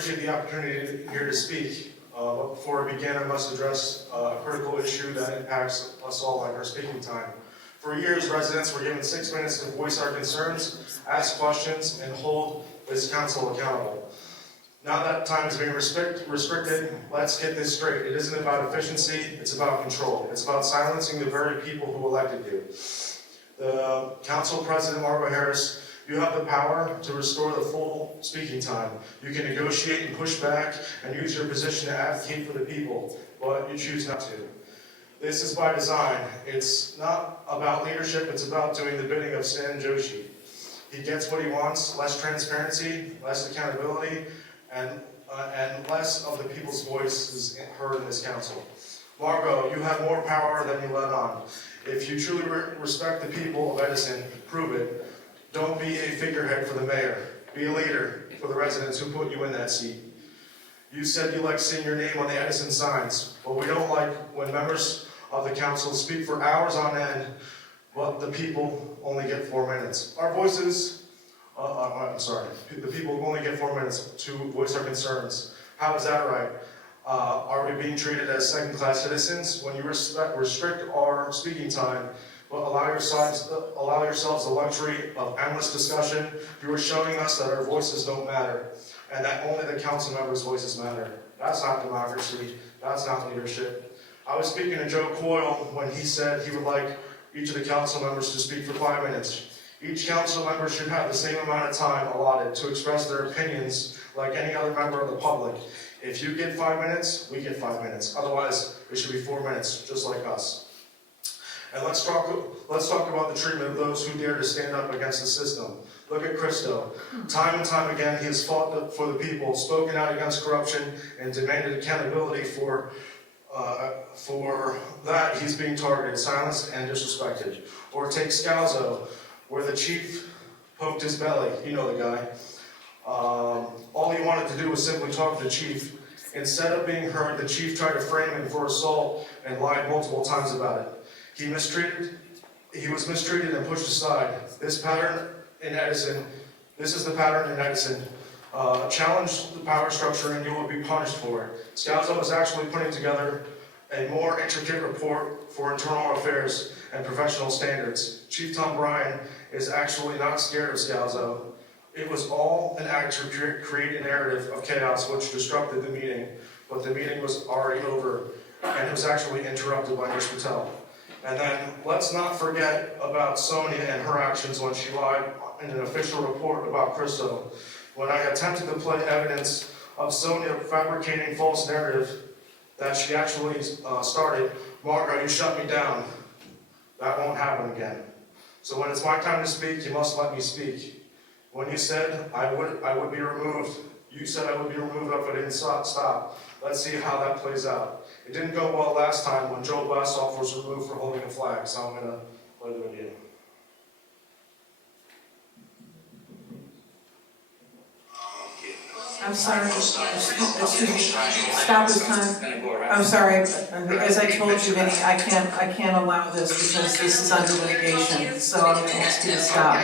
appreciate the opportunity here to speak. But before I begin, I must address a critical issue that impacts us all, like our speaking time. For years, residents were given 6 minutes to voice our concerns, ask questions, and hold this council accountable. Now that time is being restricted, let's get this straight. It isn't about efficiency, it's about control. It's about silencing the very people who elected you. The Council President, Margo Harris, you have the power to restore the full speaking time. You can negotiate and push back and use your position to advocate for the people, but you choose not to. This is by design. It's not about leadership, it's about doing the bidding of Stan Joshi. He gets what he wants, less transparency, less accountability, and less of the people's voices heard in this council. Margo, you have more power than you let on. If you truly respect the people of Edison, prove it. Don't be a figurehead for the mayor. Be a leader for the residents who put you in that seat. You said you like seeing your name on the Edison signs, but we don't like when members of the council speak for hours on end, but the people only get 4 minutes. Our voices, the people only get 4 minutes to voice our concerns. How is that right? Are we being treated as second-class citizens when you restrict our speaking time, but allow yourselves the luxury of endless discussion? You are showing us that our voices don't matter, and that only the council members' voices matter. That's not democracy. That's not leadership. I was speaking to Joe Coyle when he said he would like each of the council members to speak for 5 minutes. Each council member should have the same amount of time allotted to express their opinions like any other member of the public. If you get 5 minutes, we get 5 minutes. Otherwise, it should be 4 minutes, just like us. And let's talk about the treatment of those who dare to stand up against the system. Look at Christo. Time and time again, he has fought for the people, spoken out against corruption, and demanded accountability for that. He's being targeted, silenced, and disrespected. Or take Scalzo, where the chief poked his belly. You know the guy. All he wanted to do was simply talk to the chief. Instead of being heard, the chief tried to frame him for assault and lied multiple times about it. He was mistreated and pushed aside. This is the pattern in Edison. Challenge the power structure and you will be punished for it. Scalzo is actually putting together a more intricate report for internal affairs and professional standards. Chief Tom Bryan is actually not scared of Scalzo. It was all an act to create a narrative of chaos which disrupted the meeting, but the meeting was already over and it was actually interrupted by Ms. Patel. And then let's not forget about Sonia and her actions when she lied in an official report about Christo. When I attempted to play evidence of Sonia fabricating false narrative that she actually started, Margo, you shut me down. That won't happen again. So when it's my time to speak, you must let me speak. When you said I would be removed, you said I would be removed if I didn't stop. Let's see how that plays out. It didn't go well last time when Joe Blastoff was removed for holding a flag, so I'm going to play the video. I'm sorry, excuse me, stop this time. I'm sorry, as I told you, Vinny, I can't allow this because this is under litigation, so I'm gonna ask you to stop.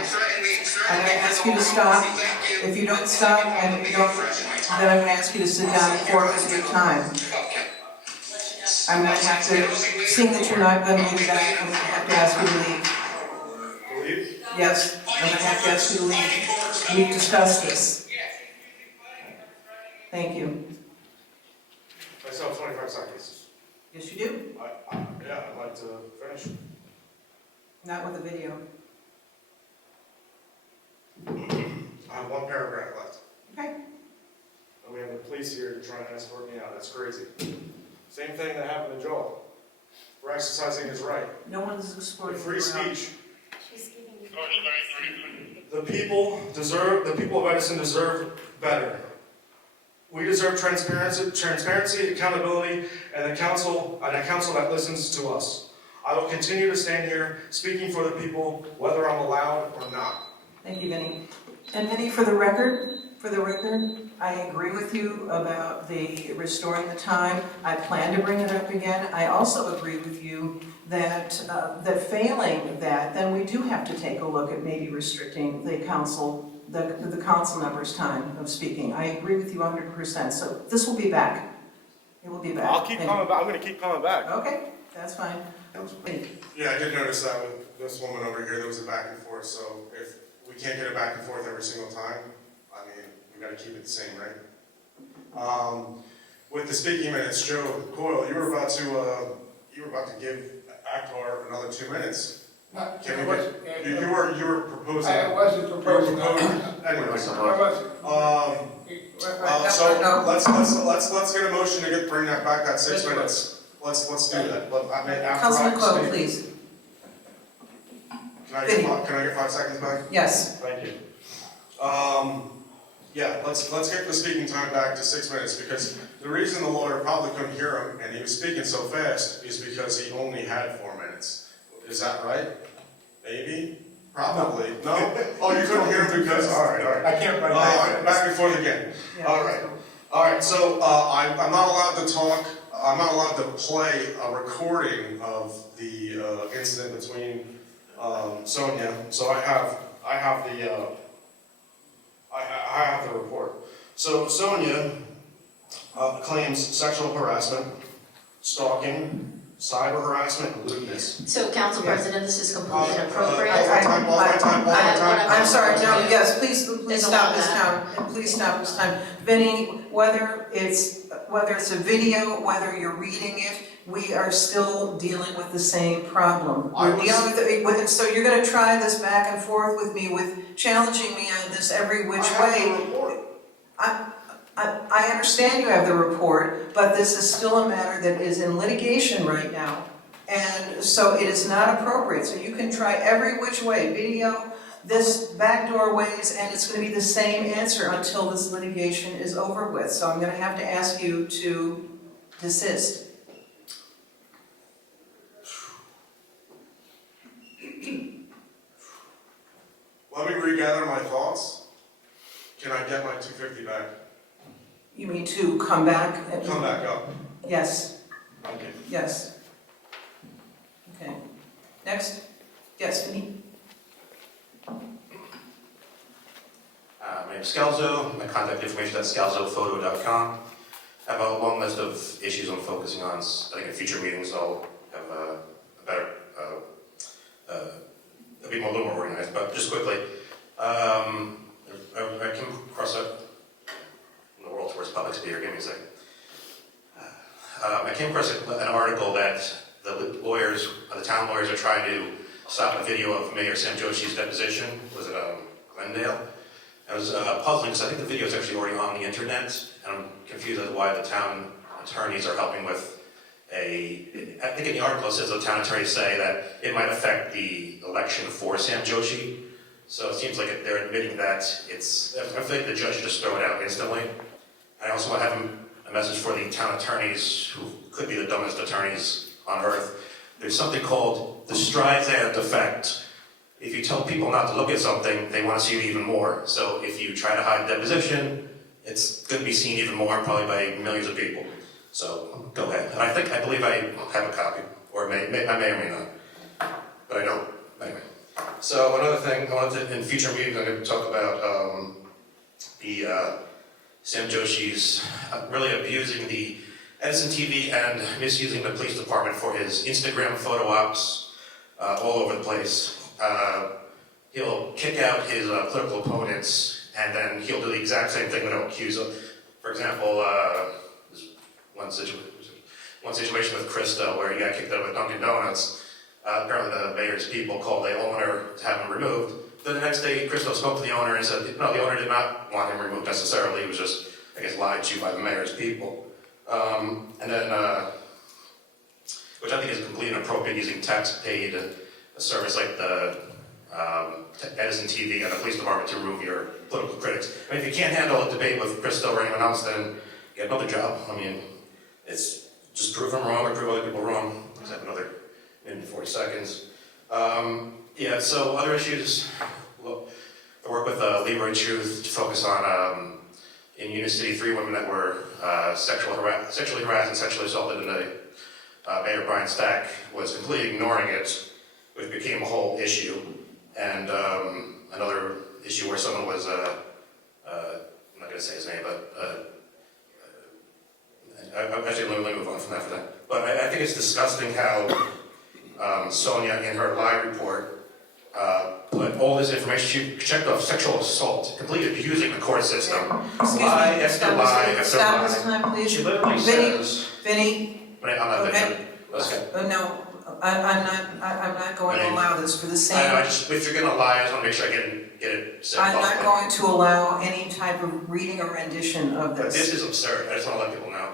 I'm gonna ask you to stop. If you don't stop, then I'm gonna ask you to sit down and forfeit your time. I'm gonna have to, seeing that you're not gonna do that, I'm gonna have to ask you to leave. Leave? Yes, I'm gonna have to ask you to leave. We've discussed this. Thank you. I still have 25 seconds. Yes, you do. Yeah, I'd like to finish. Not with the video. I have one paragraph left. Okay. And we have the police here to try and escort me out. That's crazy. Same thing that happened to Joel. For exercising his right. No one's exploring Free speech. She's giving you. The people of Edison deserve better. We deserve transparency, accountability, and a council that listens to us. I will continue to stand here speaking for the people, whether I'm allowed or not. Thank you, Vinny. And Vinny, for the record, I agree with you about the restoring the time. I plan to bring it up again. I also agree with you that failing that, then we do have to take a look at maybe restricting the council the council members' time of speaking. I agree with you 100%, so this will be back. It will be back. I'll keep coming back, I'm gonna keep coming back. Okay, that's fine. Yeah, I did notice that with this woman over here, there was a back and forth, so if we can't get it back and forth every single time, I mean, we gotta keep it the same, right? With the speaking minutes, Joe Coyle, you were about to give Actor another 2 minutes. You were proposing. I wasn't proposing. Anyway, so No. let's get a motion to bring that back, that 6 minutes. Let's do that. Councilman Coyle, please. Can I get 5 seconds back? Yes. Thank you. Yeah, let's get the speaking time back to 6 minutes, because the reason the lawyer probably couldn't hear him and he was speaking so fast is because he only had 4 minutes. Is that right? Maybe? Probably. No? Oh, you couldn't hear him because, all right. I can't run back. Back and forth again. Yeah. All right, so I'm not allowed to talk, I'm not allowed to play a recording of the incident between Sonia, so I have the report. So Sonia claims sexual harassment, stalking, cyber harassment, and lewdness. So, Council President, this is completely inappropriate. I'm sorry, no, yes, please There's a stop lot this of time. Please stop this time. Vinny, whether it's a video, whether you're reading it, we are still dealing with the same problem. We're dealing with it, so you're gonna try this back and forth with me, with challenging me on this every which way. I understand you have the report, but this is still a matter that is in litigation right now. And so it is not appropriate. So you can try every which way, video, this backdoor ways, and it's going to be the same answer until this litigation is over with. So I'm going to have to ask you to desist. Let me regather my thoughts. Can I get my 250 back? You mean to come back? Come back up. Yes, Okay. yes. Okay. Next? Yes, Vinny? My name is Scalzo. My contact information is at scalzophoto.com. I have a long list of issues I'm focusing on. I think in future meetings I'll have a better, I'll be a little more organized. But just quickly, I came across in the world towards public speaker. Give me a second. I came across an article that the lawyers, the town lawyers, are trying to stop a video of Mayor Sam Joshi's deposition. Was it Glendale? It was puzzling because I think the video is actually already on the internet, and I'm confused as to why the town attorneys are helping with I think in the article it says the town attorneys say that it might affect the election for Sam Joshi. So it seems like they're admitting that I think the judge should just throw it out instantly. I also want to have a message for the town attorneys, who could be the dumbest attorneys on earth. There's something called the Streisand effect. If you tell people not to look at something, they want to see it even more. So if you try to hide a deposition, it's going to be seen even more, probably by millions of people. So go ahead. And I believe I have a copy, or I may or may not, but I don't. Anyway. So another thing, I wanted to, in future meetings, I'm going to talk about the Sam Joshi's really abusing the Edison TV and misusing the police department for his Instagram photo ops all over the place. He'll kick out his political opponents, and then he'll do the exact same thing when he'll accuse them. For example, there's one situation with Christo where he got kicked out of Dunkin' Donuts. Apparently the mayor's people called the owner to have him removed. Then the next day, Christo spoke to the owner and said, no, the owner did not want him removed necessarily. He was just, I guess, lied to by the mayor's people. And then, which I think is completely inappropriate, using tax-paid a service like the Edison TV and the police department to remove your political critics. I mean, if you can't handle a debate with Christo or anyone else, then get another job. I mean, it's just prove them wrong or prove other people wrong. Let's have another minute and 40 seconds. Yeah, so other issues, well, I work with Leroy Truth to focus on, in Union City, 3 women that were sexually harassed and sexually assaulted, and Mayor Brian Stack was completely ignoring it, which became a whole issue. And another issue where someone was, I'm not going to say his name, but actually, let me move on from that for that. But I think it's disgusting how Sonia, in her lie report, put all this information. She checked off sexual assault, completely abusing the court system. Lie after lie after Stop this lie. time, please. She literally Vinny, says, Vinny, but I'm not okay. Vinny. Okay. No, I'm not going to Vinny. allow this for the I same. know, if you're going to lie, I just want to make sure I get it said I'm not publicly. going to allow any type of reading or rendition of But this this. is absurd. I just want to let people know.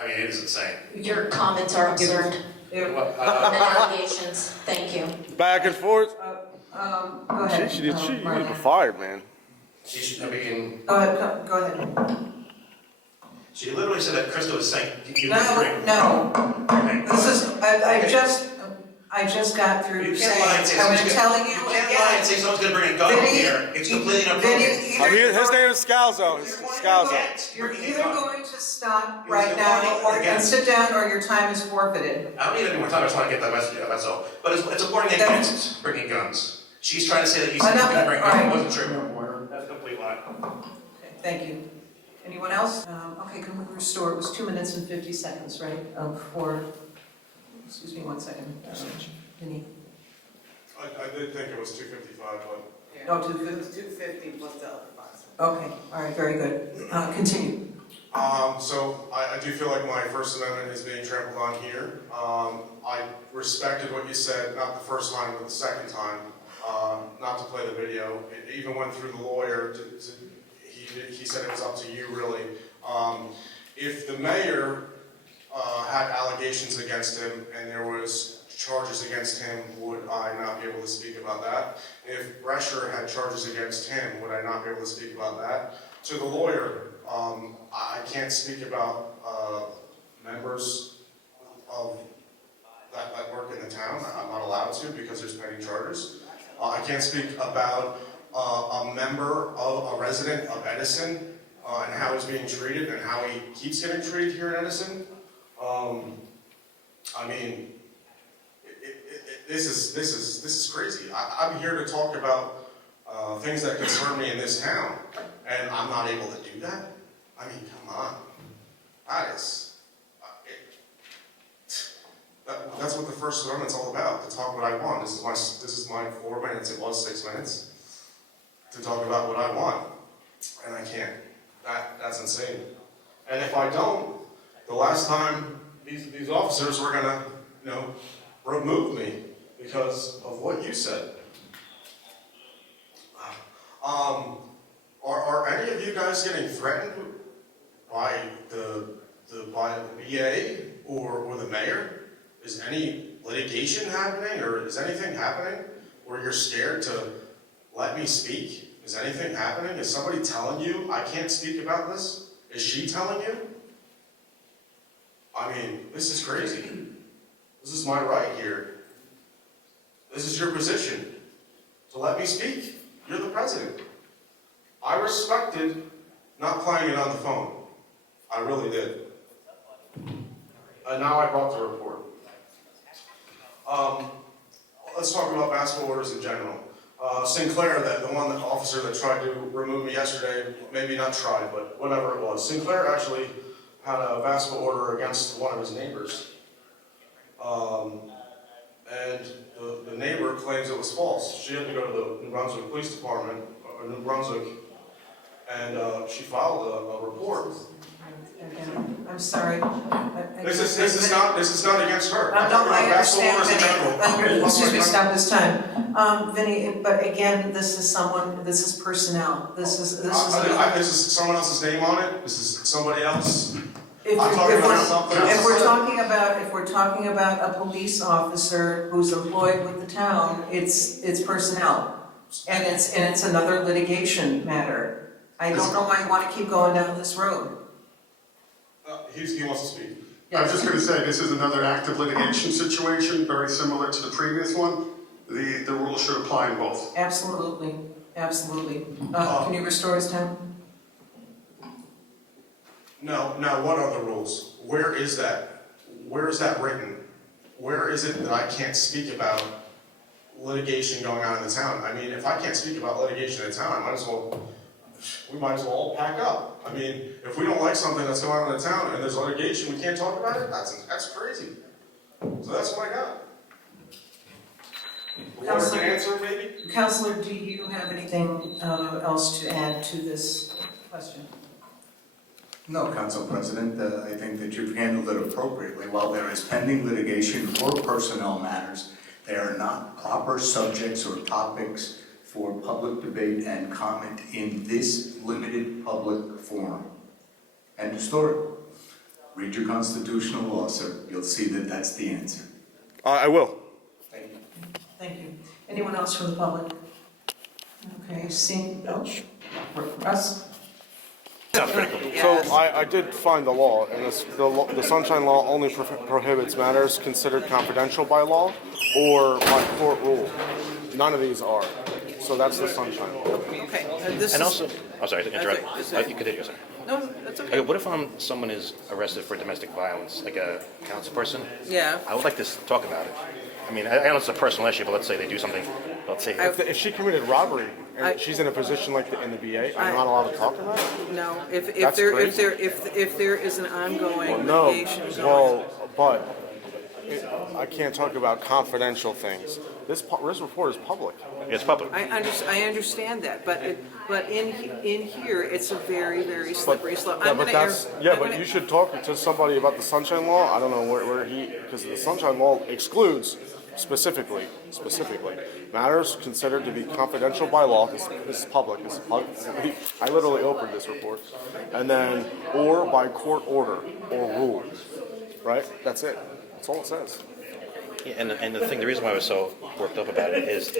I mean, it is insane. Your comments are absurd. What, And allegations, thank you. Back and forth. Go ahead. She need to be Marlene. fired, man. she should, I mean, Go ahead, go ahead. she literally said that Christo was saying, you No, drink. no, Okay. this is, I just got through You saying, can't lie and say I'm someone's telling you You can't lie and again. say someone's gonna bring a gun Vinny, here. It's completely Vinny, inappropriate. His name is Scalzo. Scalzo. You're either going to stop You're right now warning or and against. sit down or your time is forfeited. I don't need any more time, I just wanna get that message out, that's all. But it's a warning against bringing guns. She's trying to say that you said you were gonna bring a gun, it wasn't true. That's a complete lie. Okay, thank you. Anyone else? Okay, can we restore, it was 2 minutes and 50 seconds, right? Excuse me 1 second. Vinny. I did think it was 2:55, but. No, 250. 250 plus the other box. Okay, all right, very good. Continue. So I do feel like my First Amendment is being trampled on here. I respected what you said, not the first time, but the second time, not to play the video. It even went through the lawyer. He said it was up to you, really. If the mayor had allegations against him and there was charges against him, would I not be able to speak about that? If Brescher had charges against him, would I not be able to speak about that? To the lawyer, I can't speak about members of that work in the town. I'm not allowed to because there's pending charges. I can't speak about a member of a resident of Edison and how he's being treated and how he keeps getting treated here in Edison. I mean, this is crazy. I'm here to talk about things that concern me in this town, and I'm not able to do that. I mean, come on. That's what the First Amendment's all about, to talk what I want. This is my 4 minutes, it was 6 minutes, to talk about what I want, and I can't. That's insane. And if I don't, the last time these officers were gonna, remove me because of what you said. Are any of you guys getting threatened by the BA or the mayor? Is any litigation happening, or is anything happening where you're scared to let me speak? Is anything happening? Is somebody telling you I can't speak about this? Is she telling you? I mean, this is crazy. This is my right here. This is your position. So let me speak. You're the president. I respected not playing it on the phone. I really did. And now I brought the report. Let's talk about basketball orders in general. Sinclair, the officer that tried to remove me yesterday, maybe not tried, but whatever it was. Sinclair actually had a basketball order against one of his neighbors. And the neighbor claims it was false. She had to go to the New Brunswick Police Department, or New Brunswick, and she filed a report. Again, I'm sorry. This is not against her. I'm No, talking about I basketball understand, orders in general. Vinny. Excuse me, stop this time. Vinny, but again, this is personnel. This is. This is someone else's name on it. This is somebody else. If I'm talking about something else. we're talking about a police officer who's employed with the town, it's personnel. And it's another litigation matter. I don't know why you want to keep going down this road. He wants to speak. I was just going to say, this is another active litigation situation, very similar to the previous one. The rules should apply in both. Absolutely, absolutely. Can you restore his time? No, what are the rules? Where is that? Where is that written? Where is it that I can't speak about litigation going on in the town. I mean, if I can't speak about litigation in the town, we might as well all pack up. I mean, if we don't like something that's going on in the town and there's litigation, we can't talk about it, that's crazy. So that's what I got. What's the answer, maybe? Counselor, do you have anything else to add to this question? No, Council President, I think that you've handled it appropriately. While there is pending litigation or personnel matters, they are not proper subjects or topics for public debate and comment in this limited public forum. End of story. Read your constitutional law, sir. You'll see that that's the answer. I will. Thank you. Thank you. Anyone else from the public? Okay, no? Russ? So I did find the law, and the Sunshine Law only prohibits matters considered confidential by law or by court rule. None of these are. So that's the Sunshine Law. Okay, this And is... also, I'm sorry to interrupt. That's it. You continue, sir. No, that's okay. Okay, what if someone is arrested for domestic violence, like a council person? Yeah. I would like to talk about it. I mean, I know it's a personal issue, but let's say they do something, let's say... If she committed robbery and she's in a position like in the BA, I'm not allowed to talk about it? No, if That's crazy. there is an ongoing No, litigation going well, but I can't talk about confidential things. This report is public. It's public. I understand that, but in here, it's a very, very slippery slope. But you should talk to somebody about the Sunshine Law. I don't know where because the Sunshine Law excludes specifically, matters considered to be confidential by law, this is public, I literally opened this report, and then, or by court order or rule, right? That's it. That's all it says. Yeah, and the reason why I was so worked up about it is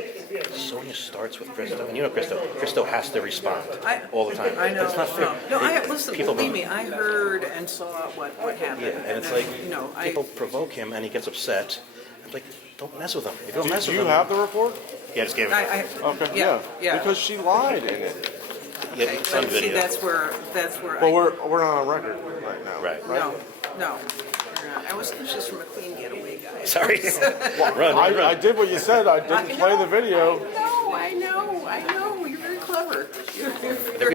Sonia starts with Christo, and you know Christo has to respond all the time. I know. It's not fair. Listen, People believe me, I heard and saw what happened. Yeah, and it's like, people provoke him and he gets upset. I'm like, don't mess with him. If you don't mess Do with you him... have the report? Yeah, I just gave it. Okay, Yeah. Because she lied in it. Yeah, it's on See, video. that's where Well, we're not on record right now. Right. No. We're not. I was just from a clean getaway, guys. Sorry. Run. I did what you said. I didn't play the video. I know. You're very clever. You're